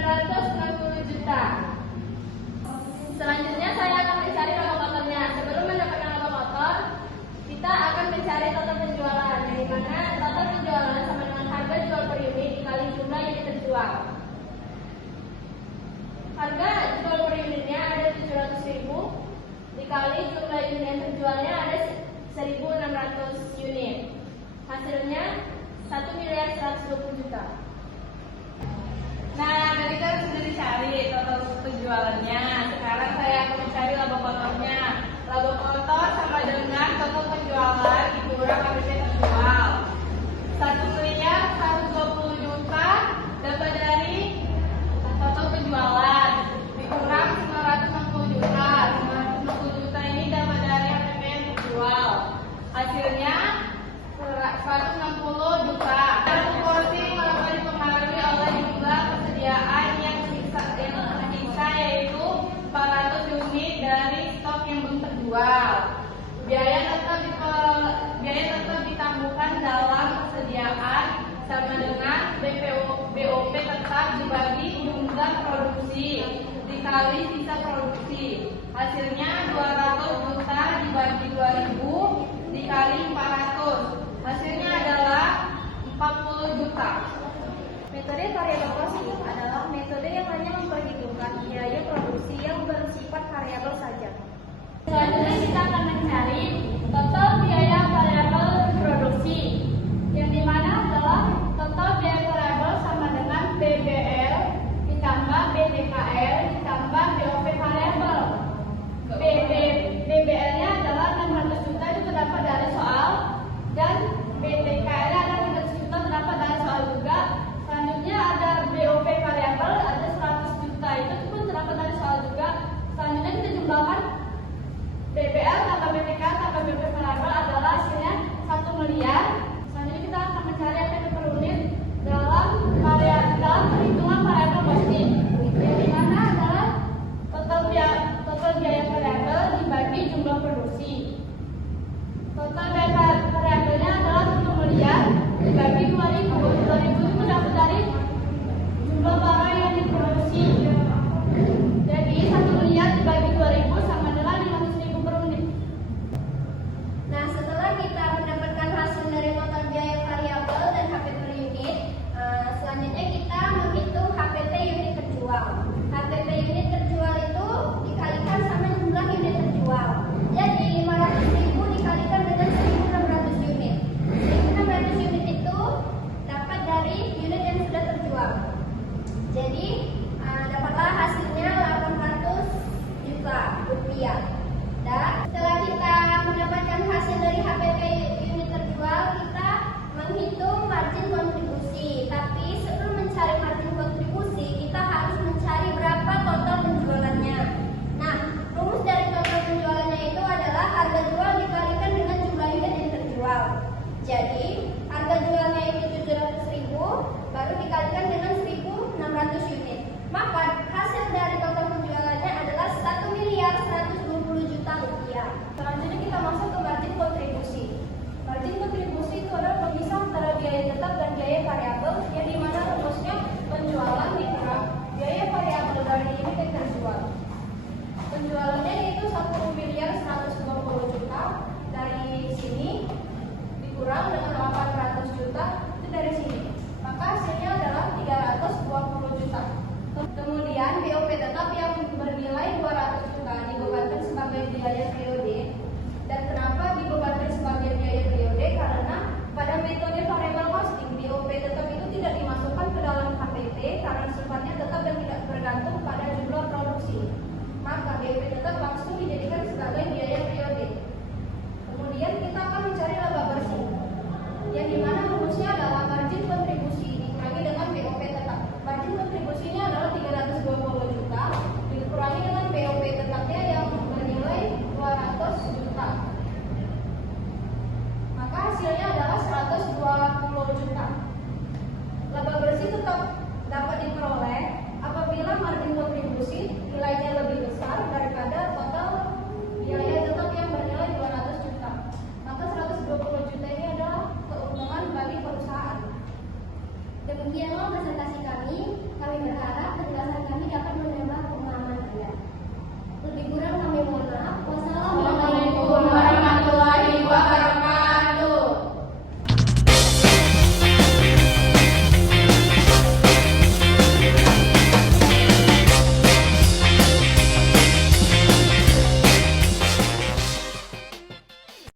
660 juta. Selanjutnya saya akan mencari laba kotornya. Sebelum mendapatkan laba kotor, kita akan mencari total penjualan, di mana total penjualan sama dengan harga jual per unit dikali jumlah unit terjual. Harga jual per unitnya ada 700.000 dikali jumlah unit yang terjualnya ada 1.600 unit. Hasilnya 1.120 juta. Nah, tadi kan sudah dicari total penjualannya. Sekarang saya akan mencari laba kotornya. Laba kotor sama dengan total penjualan dikurang HPP terjual. 1.120 juta dapat dari total penjualan dikurang 960 juta. 960 juta ini dapat dari HPP yang terjual. Hasilnya 160 juta. Proporsi melakukan dipengaruhi oleh jumlah persediaan yang tersisa yaitu 400 unit dari stok yang belum terjual. Biaya tetap ditangguhkan dalam persediaan sama dengan BOP tetap dibagi jumlah produksi dikali sisa produksi. Hasilnya 200 juta dibagi 2000 dikali 400. Hasilnya adalah 40 juta. Metode variabel cost adalah metode yang hanya memperhitungkan biaya produksi yang bersifat variabel saja. Selanjutnya kita akan mencari total biaya variabel produksi, yang dimana adalah total biaya variabel sama dengan BBL ditambah BDKL ditambah BOP variabel. BBL-nya adalah 600 juta itu terdapat dari soal, dan BDKL ada 300 juta terdapat dari soal juga. Selanjutnya ada BOP variabel ada 100 juta itu pun terdapat dari soal juga. Selanjutnya kita jumlahkan BBL tambah BPK tambah BOP variabel adalah hasilnya 1 miliar. Selanjutnya kita akan mencari HPP per unit dalam perhitungan variabel costing, yang dimana adalah total biaya variabel dibagi jumlah produksi. Total biaya variabelnya adalah 1 miliar dibagi 2000. 2000 itu dapat dari jumlah barang yang diproduksi. Jadi 1 miliar dibagi 2000 sama dengan 500.000 per unit. Nah, setelah kita mendapatkan hasil dari total biaya variabel dan HPP per unit, selanjutnya kita menghitung HPP unit terjual. HPP unit terjual itu dikalikan sama jumlah unit terjual. Jadi 500.000 dikalikan dengan 1.600 unit. 1.600 unit itu dapat dari unit yang sudah terjual. Jadi dapatlah hasilnya 800 juta rupiah. Dan setelah kita mendapatkan hasil dari HPP unit terjual, kita menghitung margin kontribusi. Tapi sebelum mencari margin kontribusi, kita harus mencari berapa total penjualannya. Nah, rumus dari total penjualannya itu adalah harga jual dikalikan dengan jumlah unit yang terjual. Jadi, harga jualnya itu 700.000, baru dikalikan dengan 1.600 unit. Maka hasil dari total penjualannya adalah 1.120 juta rupiah. Selanjutnya kita masuk ke margin kontribusi. Margin kontribusi itu adalah pemisah antara biaya tetap dan biaya variabel, yang dimana rumusnya penjualan dikurang biaya variabel dari unit yang terjual. Penjualannya itu 1.120 juta dari sini dikurang dengan 800 juta itu dari sini. Maka hasilnya adalah 320 juta. Kemudian BOP tetap yang bernilai 200 juta dibebankan sebagai biaya periode. Dan kenapa dibebankan sebagai biaya periode? Karena pada metode variable costing BOP tetap itu tidak dimasukkan ke dalam HPP karena sifatnya tetap dan tidak bergantung pada jumlah produksi. Maka BOP tetap langsung dijadikan sebagai biaya periode. Kemudian kita akan mencari laba bersih, yang dimana rumusnya adalah margin kontribusi dikurangi dengan BOP tetap. Margin kontribusinya adalah 320 juta dikurangi dengan BOP tetapnya yang bernilai 200 juta. Maka hasilnya adalah 120 juta. Laba bersih tetap dapat diperoleh apabila margin kontribusi nilainya lebih besar daripada total biaya tetap yang bernilai 200 juta. Maka 120 juta ini adalah keuntungan bagi perusahaan. Demikianlah